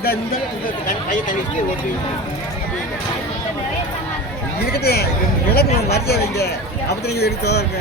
dan dan dan kayak tadi itu இருந்துக்கிட்டு விளக்கு மரியாதை வைங்க. அப்படி நீங்கள் எடுத்தோ இருங்க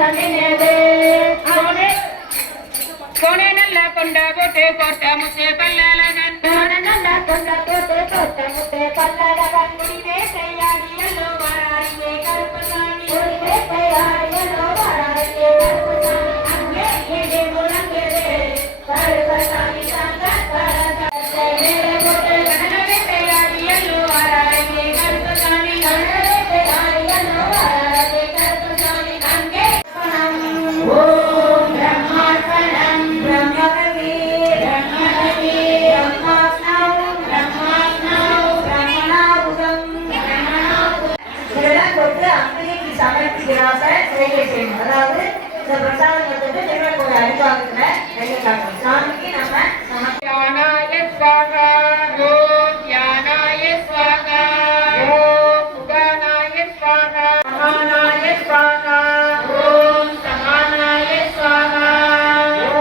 வேட்டை அவனே கோணே நல்ல கொண்ட போட்டு கோட்ட முத்தே பல்லழகன். கோண நல்ல கொண்ட போட்டு கோட்ட முத்தே பல்லழகன். முடிவே சாமிக்கு நம்ம நமக்கானாய சுவாகா ஓம் யானாய சுவாகா ஓம் சுகானாய சுவாகா மகானாய சுவாகா ஓம் சமானாய சுவாகா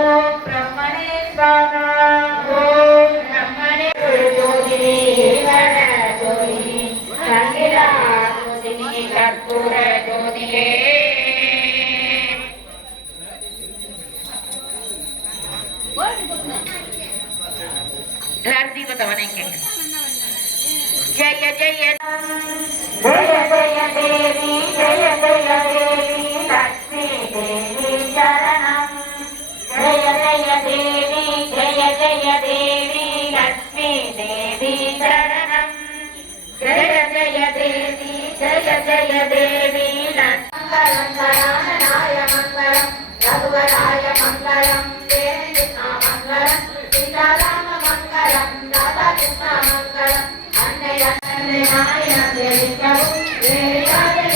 ஓம் பிரம்மணே சுவாகா ஓம் பிரம்மணே ஜோதினி வர ஜோதினி கங்கிரா ஜோதினி கற்பூர ஜோதினே మీకు గమనించండి జయ జయ జయ జయ దేవి జయ జయ దేవి లక్ష్మీదేవి శరణం జయ జయ దేవి జయ జయ దేవి లక్ష్మీదేవి శరణం జయ జయ దేవి జయ జయ దేవి మంగళం దేవి మంగళం సీతారామ അന്നയുടെ നാളിനം ധരിക്കവും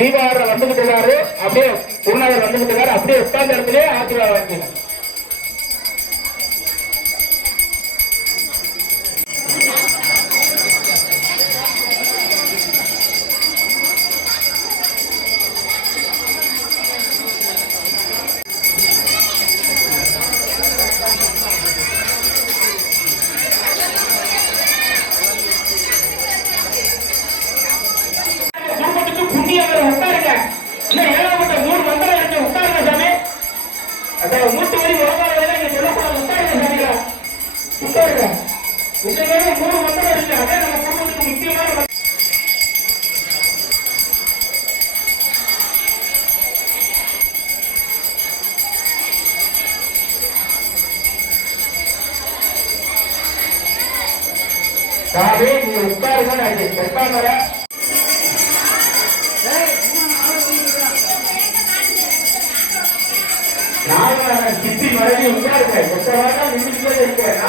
தீபாவளி வந்துகிட்டு இருக்காரு. அப்படியே குருநாதர் வந்துகிட்டு இருக்காரு. அப்படியே உட்கார்ந்த இடத்துல ஆசீர்வாதம் வாங்கிக்கணும் சாமி நீங்க உட்காருங்க நான் உட்கார்ந்துறேன் நாகராஜன் சித்தி மறுபடியும் உட்காருங்க. எத்தனை இருக்கேன்